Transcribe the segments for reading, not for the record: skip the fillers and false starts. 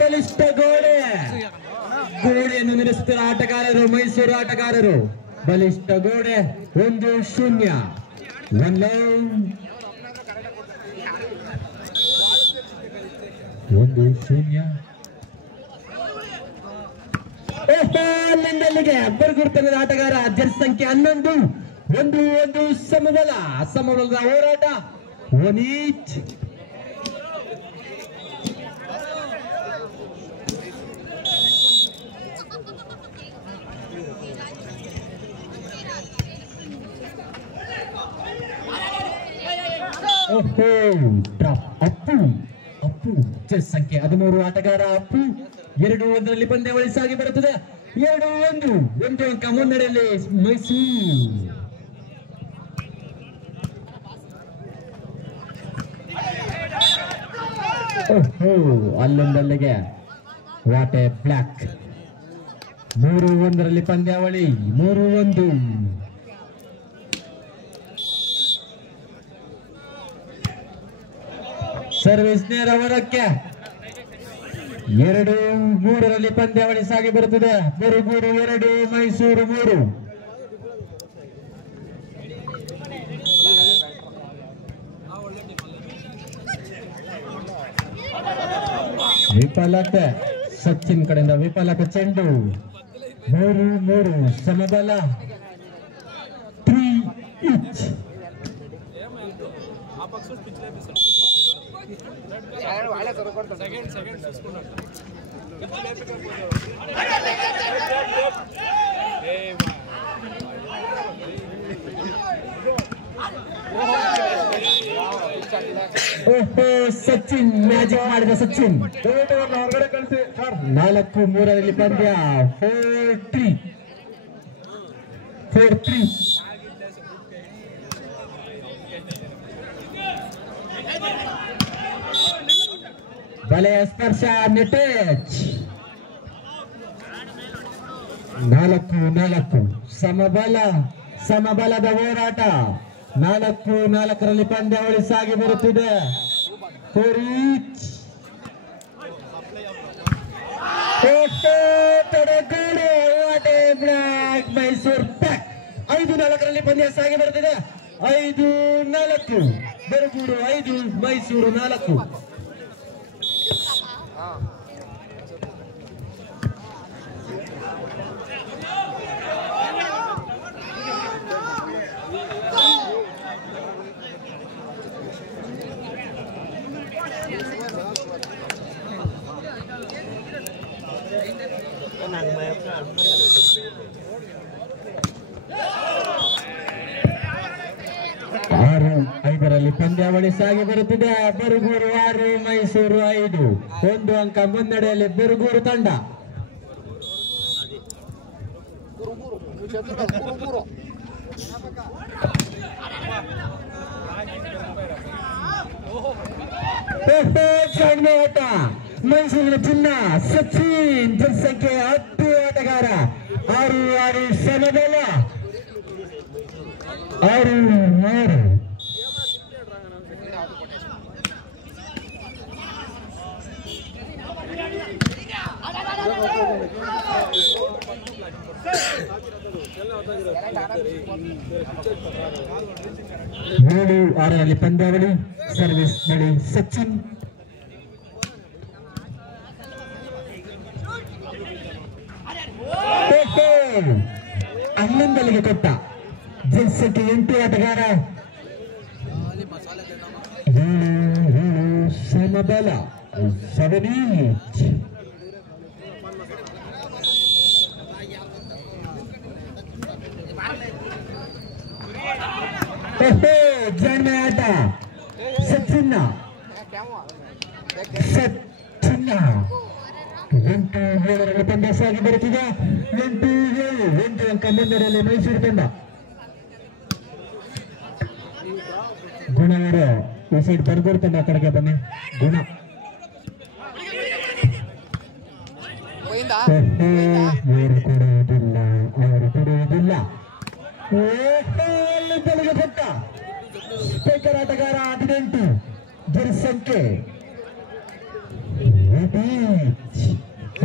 ಬಲಿಷ್ಠ ಗೋಡೆಯನ್ನು ನಿರ್ಮಿಸುತ್ತಿರುವ ಆಟಗಾರರು ಮೈಸೂರು ಆಟಗಾರರು. ಬಲಿಷ್ಠ ಗೋಡೆ 1-0. 1-0. ಅಲ್ಲಿಂದಲ್ಲಿಗೆ ಬರಗೂರು ತಂಡದ ಆಟಗಾರ ಜರ್ಸಿ ಸಂಖ್ಯೆ 11. 1-1 ಸಮಬಲದ ಹೋರಾಟ. ವನೀತ್ ಅಪ್ಪು ಜರ್ಸಿ ಸಂಖ್ಯೆ 13 ಆಟಗಾರ ಅಪ್ಪು. 2-1 ಪಂದ್ಯಾವಳಿ ಸಾಗಿ ಬರುತ್ತದೆ. 2-1 1 ಅಂಕ ಮುನ್ನಡೆಯಲ್ಲಿ ಮೈಸೂರು. ಅಲ್ಲೊಂದಲ್ಲಿಗೆ ವಾಟೆ ಬ್ಲಾಕ್. 3-1 ಪಂದ್ಯಾವಳಿ. 3-1 ಸರ್ವಿಸ್ ನೇರ ಹೊರಕ್ಕೆ. 2-3 ಪಂದ್ಯಾವಳಿ ಸಾಗಿ ಬರುತ್ತದೆ. ಬರಗೂರು 2 ಮೈಸೂರು 3. ವಿಫಲತೆ ಸಚಿನ್ ಕಡೆಯಿಂದ ವಿಫಲತೆ ಚೆಂಡು. 3-3 ಸಮಬಲ. 3 each. ಸಚಿನ್ ಮ್ಯಾಜಿಕ್ ಮಾಡಿದ ಸಚಿನ್. 4-3 ಪಂದ್ಯ. 4-3 ಬಲೆಯ ಸ್ಪರ್ಶ ನೆಟೇಜ್. 4-4 ಸಮಬಲದ ಹೋರಾಟ. 4-4 ಪಂದ್ಯಾವಳಿ ಸಾಗಿ ಬರುತ್ತಿದೆ. 4 each. ಮೈಸೂರು ಪ್ಯಾಕ್. 5-4 ಪಂದ್ಯ ಸಾಗಿ ಬರುತ್ತಿದೆ. 5-4 ಬರಗೂರು 5 ಮೈಸೂರು 4. ಪಂದ್ಯಾವಳಿ ಸಾಗಿ ಬರುತ್ತಿದೆ. ಬರಗೂರು 6 ಮೈಸೂರು 5. 1 ಅಂಕ ಮುನ್ನಡೆಯಲ್ಲಿ ಬರಗೂರು ತಂಡ. ಮೈಸೂರಿನ ಚಿನ್ನ ಸಚಿನ್ ಜರ್ಸಿ ಸಂಖ್ಯೆ 10 ಆಟಗಾರ. 6-6 ಸಮಬಲ. 6-6 7-6 ಪಂದ್ಯಾವಳಿ. ಸರ್ವಿಸ್ ಬಳಿ ಸಚಿನ್. ಅಲ್ಲಿಂದಲ್ಲಿಗೆ ಕೊಟ್ಟ ಜರ್ಸಿ ಸಂಖ್ಯೆ 8 ಆಟಗಾರ. ಸಮಬಲ. 7 each. ಜಾಣ್ಮೆ ಆಟ. ಸಚಿನ್ 8-7 ಪಂದ್ಯ ಸಾಗಿ ಬರುತ್ತಿದೆ. 8-7 8 ಅಂಕ ಮುನ್ನಡೆಯಲ್ಲಿ ಮೈಸೂರು ತಂಡ. ಗುಣವರು ಈ ಸೈಡ್ ಬರ್ಗೂರು ತಂಡ ಕಡೆಗೆ ಬನ್ನಿ. ಗುಣ ಅವರು ಕೊಡುವುದಿಲ್ಲ. ಅಲ್ಲಿ ಕೊಟ್ಟ ಸ್ಪೀಕರ್ ಆಟಗಾರ 18 ಜನಸಂಖ್ಯೆ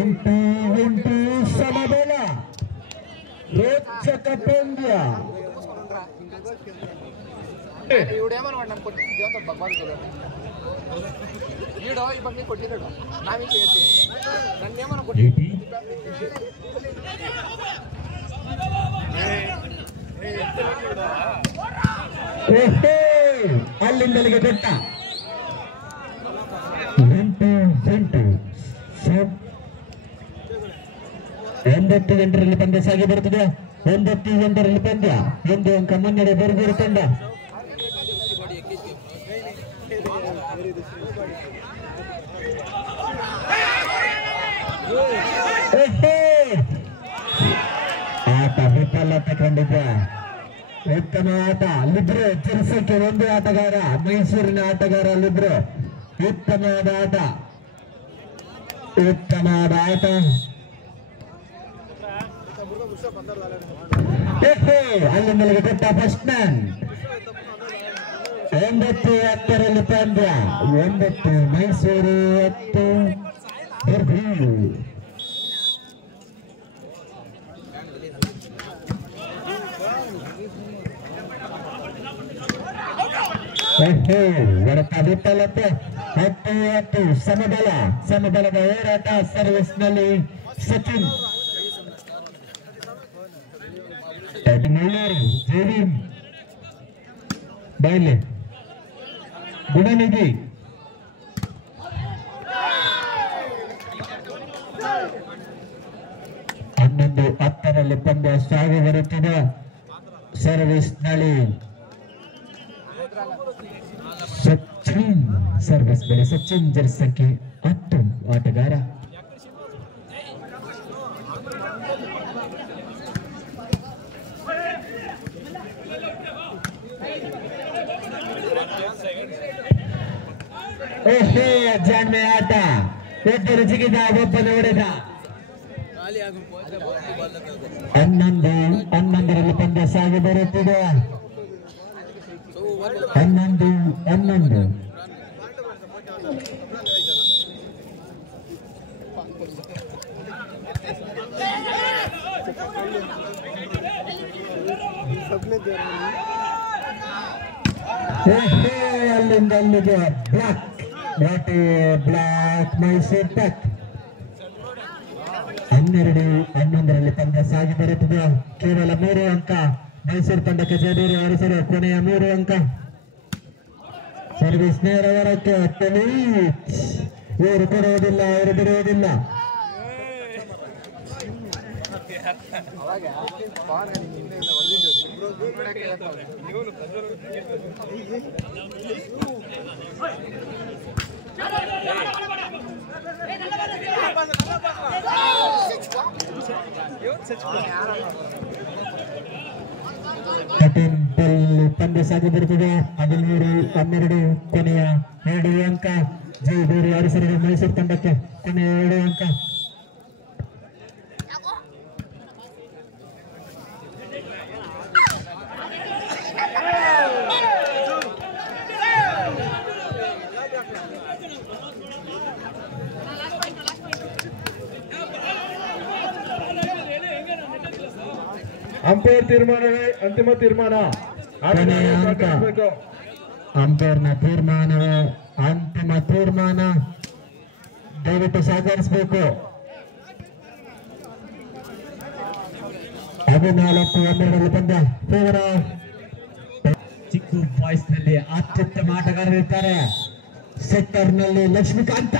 8 ಸಮಬಲ ರೋಚಕ ಪಂದ್ಯ. ಅಲ್ಲಿಂದಲಿಗೆ ಕೊಟ್ಟ 9-8 ಪಂದ್ಯ ಸಾಗಿ ಬರುತ್ತದೆ. 9-8 ಪಂದ್ಯ 1 ಅಂಕ ಮುನ್ನಡೆ ಬರ್ಗೂರು ತಂಡ. ಆಟ ವಿಫಲತೆ ಕಂಡಿದ್ದ. ಉತ್ತಮ ಆಟ ಅಲ್ಲಿಬ್ರು. ಜನಸಂಖ್ಯೆ 1 ಆಟಗಾರ, ಮೈಸೂರಿನ ಆಟಗಾರ ಅಲ್ಲಿಬ್ರು. ಉತ್ತಮವಾದ ಆಟ, ಉತ್ತಮವಾದ ಆಟ. ಅಲ್ಲಿ ಮೇಲೆಗೆ ಕೊಟ್ಟ ಫಸ್ಟ್ ಮ್ಯಾನ್. 9-10 ಪಂದ್ಯ 9 ಮೈಸೂರು 10 ಬರ್ಗೂರು. ಹೊಡೆತ ವಿಫಲತೆ. 10-10 ಸಮಬಲದ ಹೋರಾಟ. ಸರ್ವಿಸ್ ನಲ್ಲಿ ಸಚಿನ್ ಬೈಲೆ ಗುಣನಿಧಿ. ಹನ್ನೊಂದು 10 ಪಂದ್ಯ ಸಾಗಿ ಬರುತ್ತಿದೆ. ಸರ್ವಿಸ್ ನಲ್ಲಿ ಸಚಿನ್. ಸರ್ವಿಸ್ ನಲ್ಲಿ ಸಚಿನ್ ಜನಸಂಖ್ಯೆ 10 ಆಟಗಾರ. ಜಾಣ್ಮೆ ಆಟ. ಒಬ್ಬರು ಜಿಗಿದ, ಒಬ್ಬನು ಹೊಡೆದ. 11 ಪಂದ್ಯ ಸಾಗಿ ಬರುತ್ತಿದೆ. 11 ಅಲ್ಲಿಂದ ಅಲ್ಲಿಗೆ ಬ್ಲಾಕ್. Block Mysuru tech. 11 ಪಂದ್ಯ ಸಾಗಿ ಬರುತ್ತಿದೆ. ಕೇವಲ 3 ಅಂಕ ಮೈಸೂರು ತಂಡಕ್ಕೆ. ಜಯದೇವಿ ಹರಿಸಲು ಕೊನೆಯ 3 ಅಂಕ. ಸರ್ವಿಸ್ ನೇರವರಕ್ಕೆ. ಇವರು ಕೊಡುವುದಿಲ್ಲ, ಇವರು ಬಿಡುವುದಿಲ್ಲ. ಪಂದ್ಯ ಸಾಗಿ ಬರುತ್ತದೆ. 13-12 ಕೊನೆಯ 2 ಅಂಕ. ಜಯದೇವಿ ಹರಿಸಲು ಮೈಸೂರು ತಂಡಕ್ಕೆ ಕೊನೆಯ 2 ಅಂಕ. ಅಂಪೈರ್ ತೀರ್ಮಾನವೇ ಅಂತಿಮ ತೀರ್ಮಾನ. ಅಂಪೈರ್ನ ತೀರ್ಮಾನವೇ ಅಂತಿಮ ತೀರ್ಮಾನ. ದಯವಿಟ್ಟು ಸಹಕರಿಸಬೇಕು. 14-12 ಪಂದ್ಯ ಫೇವರ್ ಚಿಕ್ಕು ಬಾಯ್ಸ್ ನಲ್ಲಿ ಅತ್ಯುತ್ತಮ ಆಟಗಾರರಿರ್ತಾರೆ. ಸೆಕ್ಟರ್ ನಲ್ಲಿ ಲಕ್ಷ್ಮೀಕಾಂತ.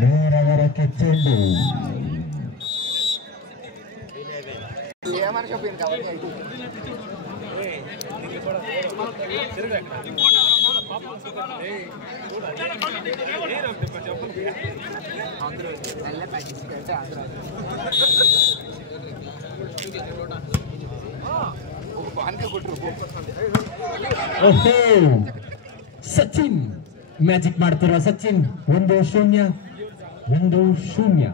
ನೇರವರಕ್ಕೆ ಚೆಂಡು. ಸಚಿನ್ ಮ್ಯಾಜಿಕ್ ಮಾಡ್ತಿರುವ ಸಚಿನ್ 1-0 1-0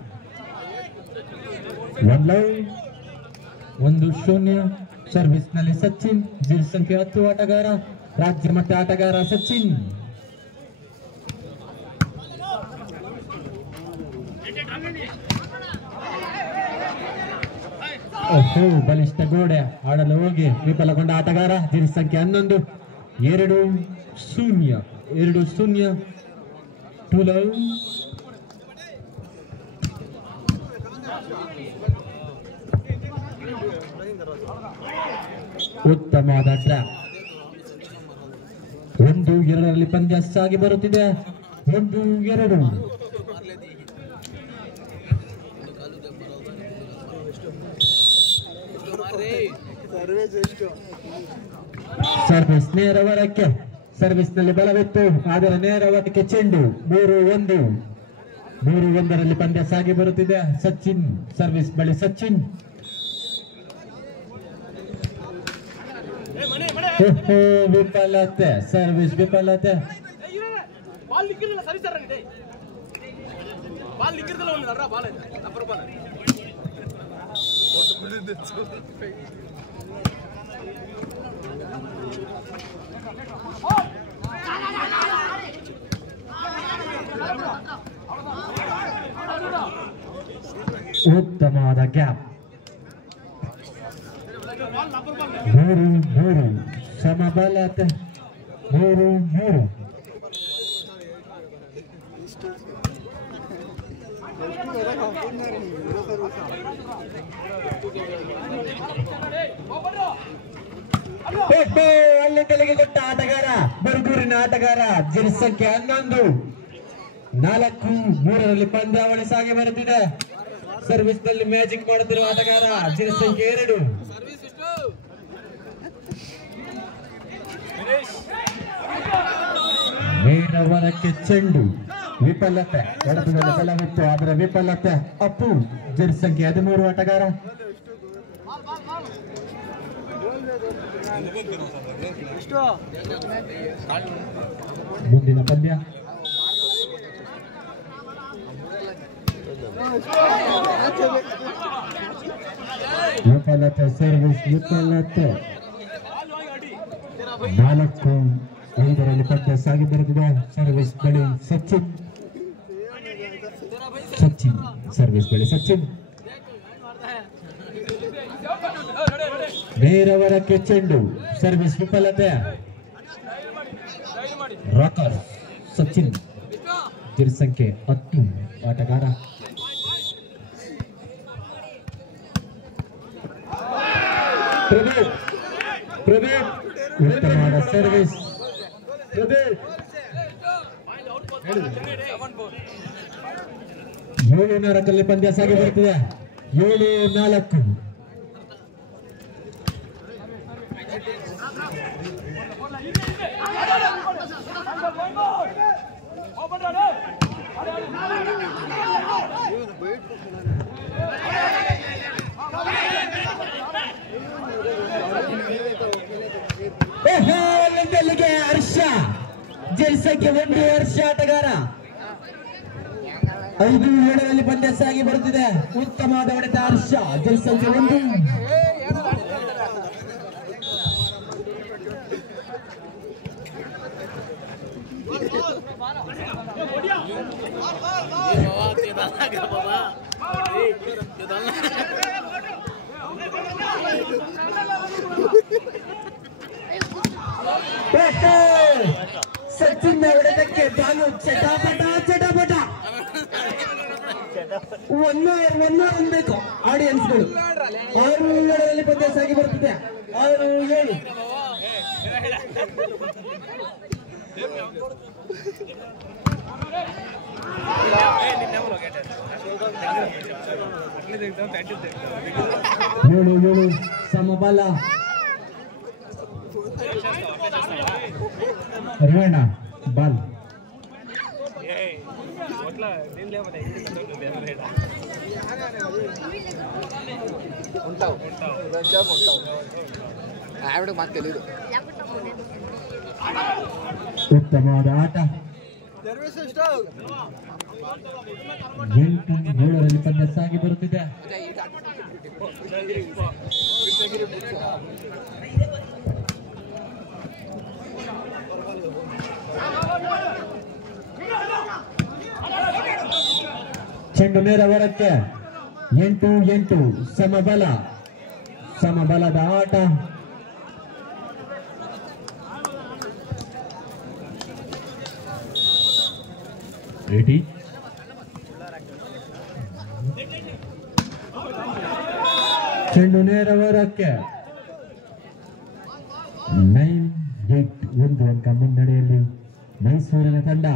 1-0 ಸರ್ವಿಸ್ ನಲ್ಲಿ ಸಚಿನ್ ಜೀರ್ ಸಂಖ್ಯೆ 10 ಆಟಗಾರ ರಾಜ್ಯ ಮಟ್ಟ ಆಟಗಾರ ಸಚಿನ್ ಬಲಿಷ್ಠ ಗೋಡೆ ಆಡಲು ಹೋಗಿ ವಿಫಲಗೊಂಡ ಆಟಗಾರ ಜೀರ್ ಸಂಖ್ಯೆ 11 2-0 ಟೂ ಲವ್ ಉತ್ತಮವಾದ ಟ್ರ್ಯಾಪ್ 1-2 ಪಂದ್ಯ ಸಾಗಿ ಬರುತ್ತಿದೆ 1-2 ಸರ್ವಿಸ್ ನೇರ ಹೊರಕ್ಕೆ ಸರ್ವಿಸ್ ನಲ್ಲಿ ಬಲವಿತ್ತು ಆದರೆ ನೇರ ಹೊರಕ್ಕೆ ಚೆಂಡು 3-1 ಪಂದ್ಯ ಸಾಗಿ ಬರುತ್ತಿದೆ ಸಚಿನ್ ಸರ್ವಿಸ್ ಬಳಿ ಸಚಿನ್ ವಿಫಲತೆ ಸರ್ವಿಸ್ ವಿಫಲತೆ ಉತ್ತಮವಾದ ಗ್ಯಾಪ್ 3 ಸಮಬಲತೆ 3 ಅಲ್ಲಿ ತಲೆಗೆ ಕೊಟ್ಟ ಆಟಗಾರ ಬರಗೂರಿನ ಆಟಗಾರ ಜೀರ್ ಸಂಖ್ಯೆ 11 4-3 ಪಂದ್ಯಾವಳಿ ಸಾಗಿ ಬರುತ್ತಿದೆ ಸರ್ವಿಸ್ ನಲ್ಲಿ ಮ್ಯಾಜಿಕ್ ಮಾಡುತ್ತಿರುವ ಆಟಗಾರ ಜೀರ್ ಸಂಖ್ಯೆ 2 ನೇರ ಹೊರಕ್ಕೆ ಚೆಂಡು ವಿಫಲತೆ ಹೊಡೆತದಲ್ಲಿ ಬಲವಿತ್ತು ಅದರ ವಿಫಲತೆ ಅಪ್ಪು ಜೀರ್ ಸಂಖ್ಯೆ 13 ಆಟಗಾರ ಮುಂದಿನ ಪಂದ್ಯ ವಿಫಲತೆ ಸರ್ವಿಸ್ ವಿಫಲತೆ 4-5 ಪಂದ್ಯ ಸಾಗಿ ಬರುತ್ತಿದೆ ಸರ್ವಿಸ್ ಬಳಿ ಸಚಿನ್ ಸರ್ವಿಸ್ ಬಳಿ ಸಚಿನ್ ನೇರವರಕ್ಕೆ ಚೆಂಡು ಸರ್ವಿಸ್ ವಿಫಲತೆ ರಾಕರ್ ಸಚಿನ್ ಜೀರ್ ಸಂಖ್ಯೆ 10 ಆಟಗಾರ ಪ್ರದೀಪ್ ಉತ್ತಮವಾದ ಸರ್ವಿಸ್ 7-4 ಪಂದ್ಯ ಸಾಗಿ ಬರುತ್ತಿದೆ 7-4 ಹರ್ಷ ಜೀರ್ ಸಂಖ್ಯೆ 1 ಹರ್ಷ ಆಟಗಾರ 5-7 ಪಂದ್ಯ ಸಾಗಿ ಬರುತ್ತಿದೆ ಉತ್ತಮವಾದ ಹೊಡೆತ ಹರ್ಷ ಜೀರ್ ಸಂಖ್ಯೆ 1 ಸಚಿನ್ ಹೊಡೆದಕ್ಕೆ ಬಾಲು ಚಟಾಪಟ 1 ಅನ್ಬೇಕು ಆಡಿಯನ್ಸ್ಗಳು 6-7 ಪಂದ್ಯ ಸಾಗಿ ಬರುತ್ತಿದೆ 6-7 ಸಮಬಲ ರೇವಣ್ಣ ಬಾಲ್ ಉತ್ತಮವಾದ ಆಟ 8-7ರಲ್ಲಿ ಪಂದ್ಯ ಸಾಗಿ ಬರುತ್ತಿದೆ. ಚೆಂಡು ನೇರ ಹೊರಕ್ಕೆ 8-8 ಸಮಬಲದ ಆಟ. ರೆಡಿ ಚೆಂಡು ನೇರ ಹೊರಕ್ಕೆ 9-8 1 ಅಂಕ ಮುನ್ನಡೆಯಲ್ಲಿ ಮೈಸೂರಿನ ತಂಡ.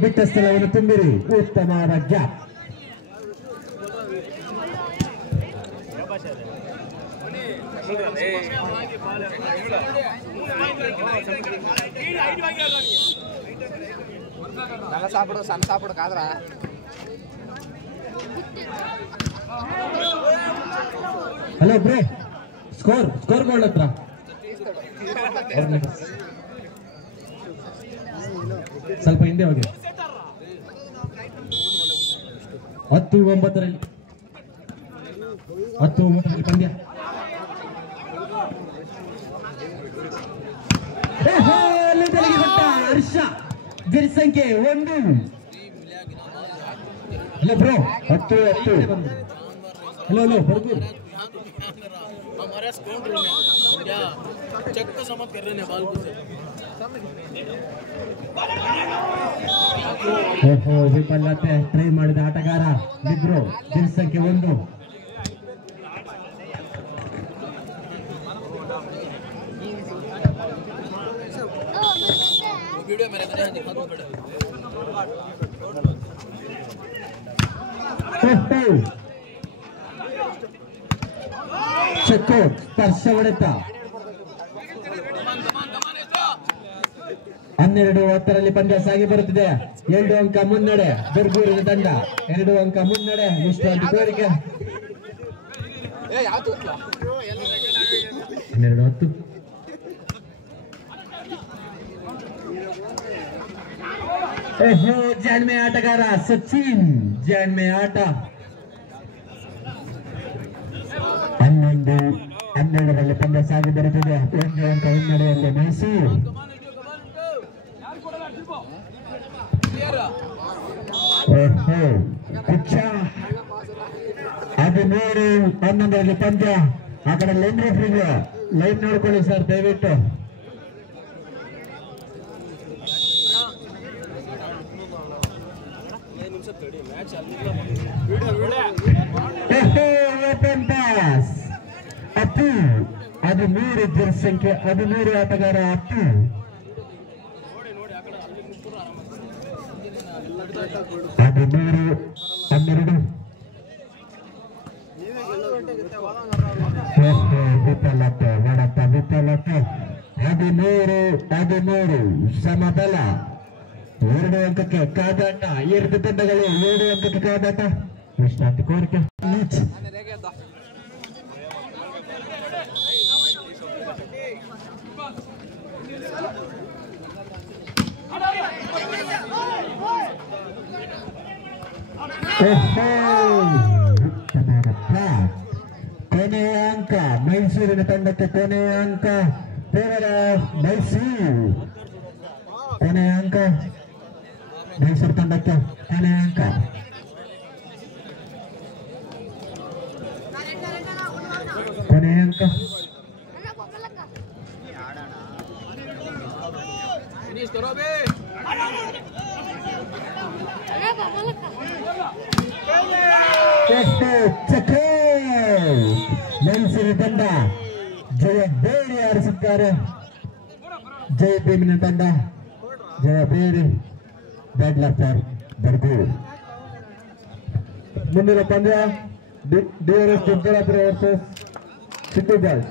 ಬಿಟ್ಟ ಸ್ಥಳವನ್ನು ತುಂಬಿರಿ. ಉತ್ತಮವಾದ ಗ್ಯಾಪ್. ಸಣ್ಣ ಸಾಪಡು ಕಾದ್ರ ಹಲೋ ಬ್ರೇ, ಸ್ಕೋರ್ ಗೋಲ್ಡ್ ಹತ್ರ ಸ್ವಲ್ಪ ಹಿಂದೆ ಹೋಗಿ. 10-9ರಲ್ಲಿ ಪಂದ್ಯ. ಹರ್ಷ ಗರಿ ಸಂಖ್ಯೆ 1. Hello bro, 10-10. ಹಲೋ ಬರ್ಗೂರ್. ವಿಫಲತೆ ಟ್ರೈ ಮಾಡಿದ ಆಟಗಾರ ಬಿಗ್ರೋ. ಗರಿ ಸಂಖ್ಯೆ 1. ಸ್ಪರ್ಶ ಹೊಡೆತ. 12-10ರಲ್ಲಿ ಪಂದ್ಯ ಸಾಗಿ ಬರುತ್ತಿದೆ. 2 ಅಂಕ ಮುನ್ನಡೆ ಬೆರ್ಗೂರಿನ ತಂಡ. 2 ಅಂಕ ಮುನ್ನಡೆ. ವಿಶ್ರಾಂತಿ ಕೋರಿಕೆ. 12-10. ಜಾಣ್ಮೆ ಆಟಗಾರ ಸಚಿನ್. ಜಾಣ್ಮೆ ಆಟ. 11-12ರಲ್ಲಿ ಪಂದ್ಯ ಸಾಗಿ ಬರುತ್ತಿದೆ. 1 ಅಂಕ ಮುನ್ನಡೆಯಲ್ಲಿ ಮೈಸೂರು. 13-11ರಲ್ಲಿ ಪಂದ್ಯ. ಆ ಕಡೆ ಲೈನ್ ರೆಫ್ರಿಗೆ ಲೈನ್ ನೋಡ್ಕೊಳ್ಳಿ ಸರ್ ದಯವಿಟ್ಟು. Open pass. 13 ಜನಸಂಖ್ಯೆ 13 ಆಟಗಾರ 10. 12 ವಿಫಲತೆ ಹೊಡೆತ ವಿಫಲತೆ. 13 ಸಮಬಲ. 2 ಅಂಕಕ್ಕೆ ಕಾದಾಟ. 2 ತಂಡಗಳು 2 ಅಂಕಕ್ಕೆ ಕಾದಾಟ. ವಿಶ್ರಾಂತಿ ಕೋರಿಕೆ. ಕೊನೆಯ ಅಂಕ ಮೈಸೂರಿನ ತಂಡಕ್ಕೆ. ಕೊನೆಯ ಅಂಕ ಮೈಸೂರು. ಕೊನೆಯ ಅಂಕ ಮೈಸೂರು ತಂಡಕ್ಕೆ. ಕೊನೆಯ ಅಂಕ. ಕೊನೆಯ ಅಂಕ. ಮೈಸೂರು ತಂಡ ಜಯ ಬೇಡಿ ಆರಿಸುತ್ತಾರೆ. ಜಯ ಭೀಮಿನ ತಂಡ ಜಯ ಬೇಡಿ. Bad luck for Bargur. ಮುಂದಿನ ಪಂದ್ಯ DRS ದೊಡ್ಡಬಳ್ಳಾಪುರ ವರ್ಸಸ್ ಚಿಟ್ಟು ಬಾಯ್ಸ್.